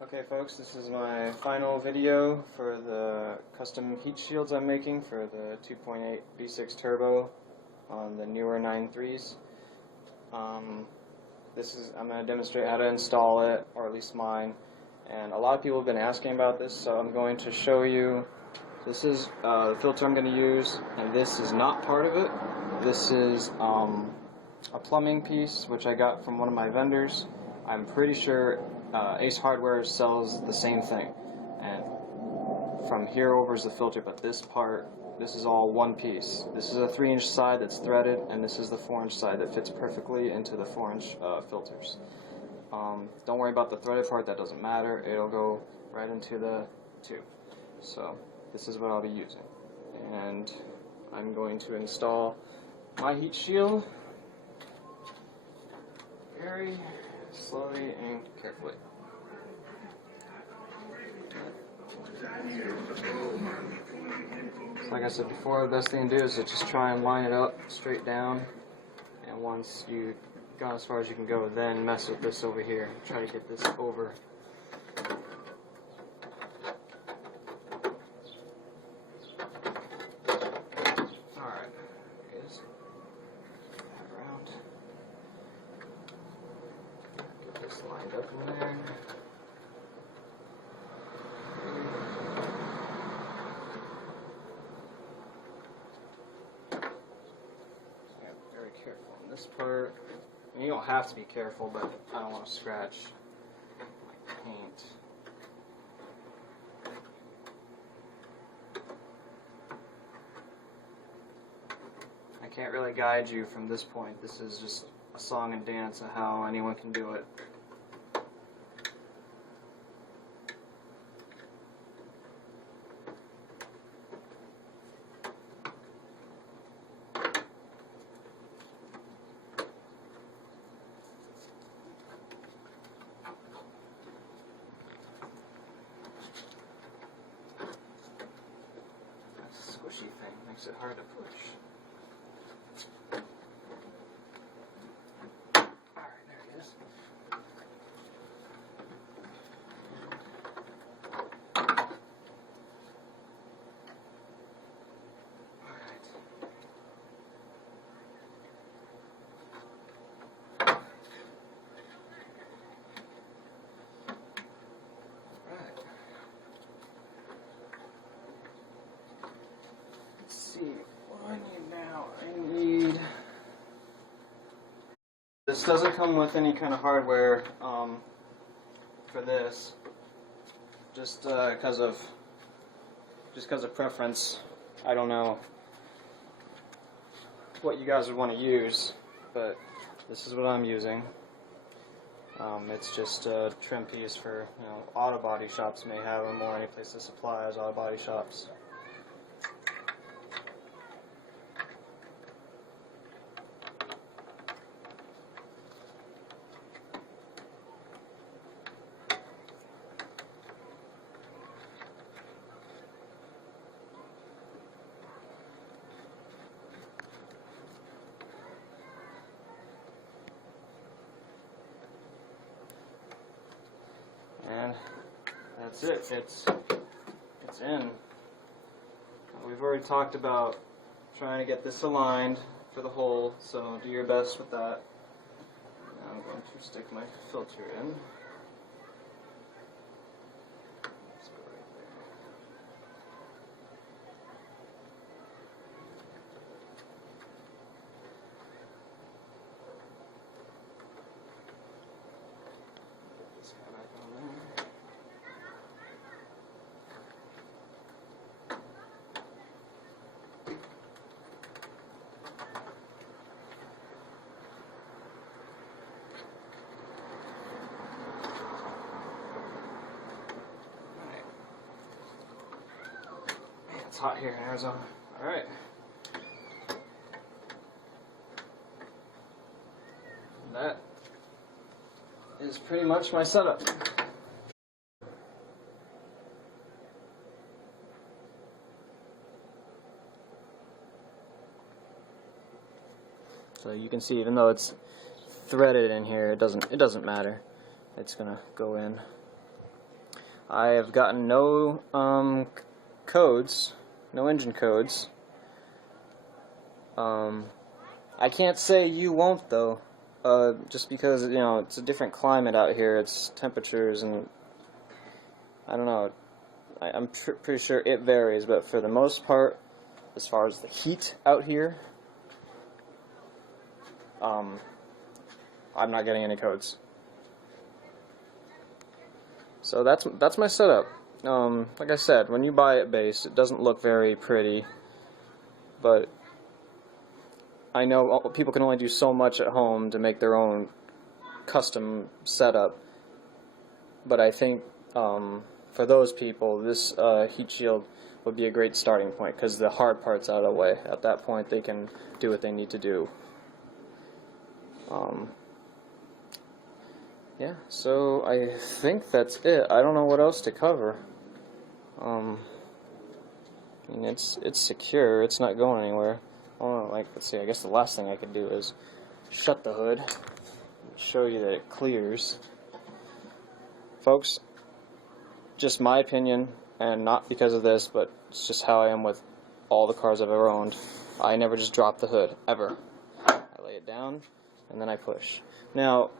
Okay folks, this is my final video for the custom heat shields I'm making for the 2.8 V6 turbo on the newer 9.3s. I'm going to demonstrate how to install it, or at least mine, and a lot of people have been asking about this, so I'm going to show you. This is the filter I'm going to use, and this is not part of it. This is a plumbing piece which I got from one of my vendors. I'm pretty sure Ace Hardware sells the same thing, and from here over is the filter, but this is all one piece. This is a 3-inch side that's threaded, and this is the 4-inch side that fits perfectly into the 4-inch filters. Don't worry about the threaded part, that doesn't matter. It'll go right into the tube. So this is what I'll be using, and I'm going to install my heat shield very slowly and carefully. Like I said before, the best thing to do is to just try and line it up straight down, and once you've gone as far as you can go, then mess with this over here. Try to get this over. Alright, here's that around. Get this lined up in there. Careful on this part. I mean, you don't have to be careful, but I don't want to scratch my paint. I can't really guide you from this point. This is just a song and dance of how anyone can do it. Squishy thing makes it hard to push. Alright, there it is. Alright. What I need now, I need... This doesn't come with any kind of hardware for this, just because of preference. I don't know what you guys would want to use, but this is what I'm using. It's just a trim piece for, auto body shops may have them, or any place that supplies auto body shops. And that's it. It's in. We've already talked about trying to get this aligned for the hole, so do your best with that. Now I'm going to stick my filter in. Let's go right there. This guy back on there. It's hot here in Arizona. Alright. That is pretty much my setup. So you can see, even though it's threaded in here, it doesn't matter. It's gonna go in. I have gotten no codes, no engine codes. I can't say you won't though, just because it's a different climate out here. It's temperatures and I don't know. I'm pretty sure it varies, but for the most part, as far as the heat out here, I'm not getting any codes. So that's my setup. Like I said, when you buy it based, it doesn't look very pretty, but I know people can only do so much at home to make their own custom setup, but I think for those people, this heat shield would be a great starting point because the hard part's out of the way. At that point, they can do what they need to do. Yeah, so I think that's it. I don't know what else to cover. I mean, it's secure. It's not going anywhere. Oh, let's see. I guess the last thing I could do is shut the hood and show you that it clears. Folks, just my opinion, and not because of this, but it's just how I am with all the cars I've ever owned. I never just drop the hood, ever. I lay it down, and then I push. Now,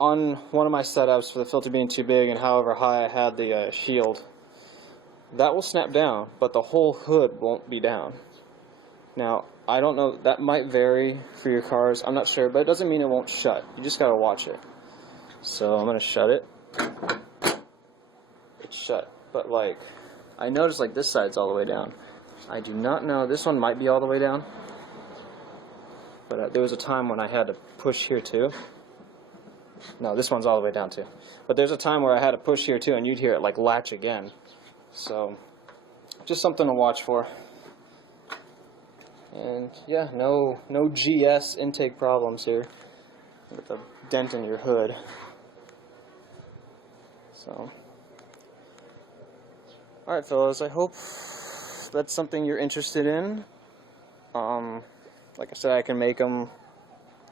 on one of my setups, for the filter being too big and however high I had the shield, that will snap down, but the whole hood won't be down. Now, I don't know, that might vary for your cars, I'm not sure, but it doesn't mean it won't shut. You just gotta watch it. So I'm gonna shut it. It's shut, but I noticed this side's all the way down. I do not know, this one might be all the way down, but there was a time when I had to push here too. No, this one's all the way down too. But there's a time where I had to push here too, and you'd hear it latch again. So, just something to watch for. And yeah, no GS intake problems here with a dent in your hood. So, alright fellas, I hope that's something you're interested in. Like I said, I can make them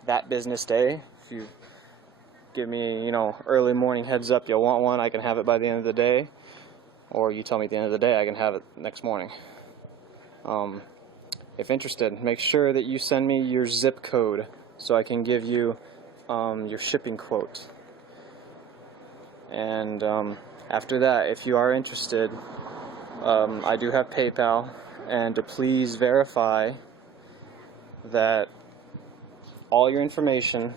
that business day. If you give me, early morning heads up you'll want one, I can have it by the end of the day. Or you tell me at the end of the day, I can have it next morning. If interested, make sure that you send me your zip code so I can give you your shipping quote. And after that, if you are interested, I do have PayPal, and to please verify that all your information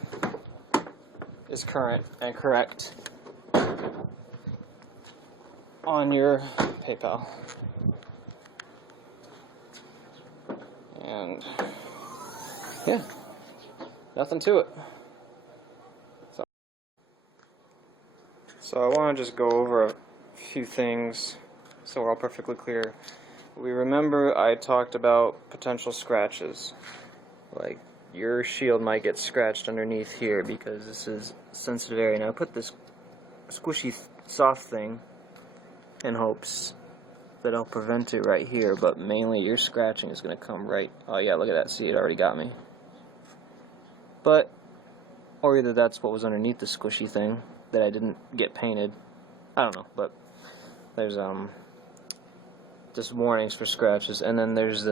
is current and correct on your PayPal. And yeah, nothing to it. So I want to just go over a few things so we're all perfectly clear. We remember I talked about potential scratches. Like your shield might get scratched underneath here because this is a sensitive area. Now I put this squishy soft thing in hopes that I'll prevent it right here, but mainly your scratching is going to come right. Oh yeah, look at that. See, it already got me. But, or either that's what was underneath the squishy thing that I didn't get painted. I don't know, but there's just warnings for scratches, and then there's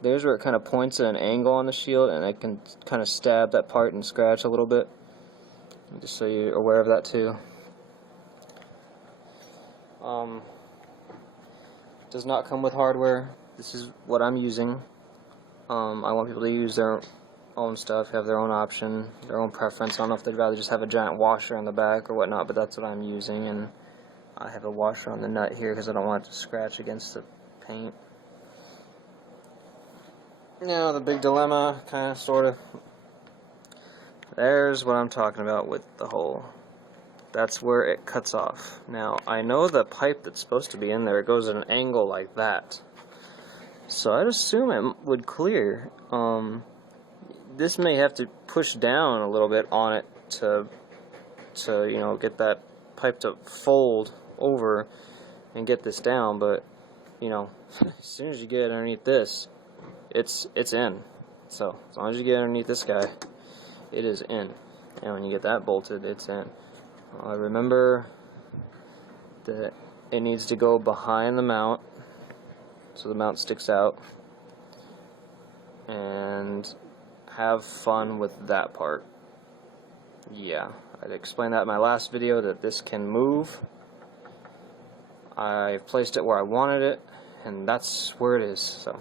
there's where it kind of points at an angle on the shield, and I can kind of stab that part and scratch a little bit, just so you're aware of that too. Does not come with hardware. This is what I'm using. I want people to use their own stuff, have their own option, their own preference. I don't know if they'd rather just have a giant washer on the back or whatnot, but that's what I'm using. And I have a washer on the nut here because I don't want it to scratch against the paint. Now the big dilemma, kind of, sort of. There's what I'm talking about with the hole. That's where it cuts off. Now, I know the pipe that's supposed to be in there, it goes at an angle like that. So I'd assume it would clear. This may have to push down a little bit on it to get that pipe to fold over and get this down, but as soon as you get underneath this, it's in. So as long as you get underneath this guy, it is in. And when you get that bolted, it's in. Remember that it needs to go behind the mount so the mount sticks out, and have fun with that part. Yeah, I explained that in my last video that this can move. I've placed it where I wanted it, and that's where it is. So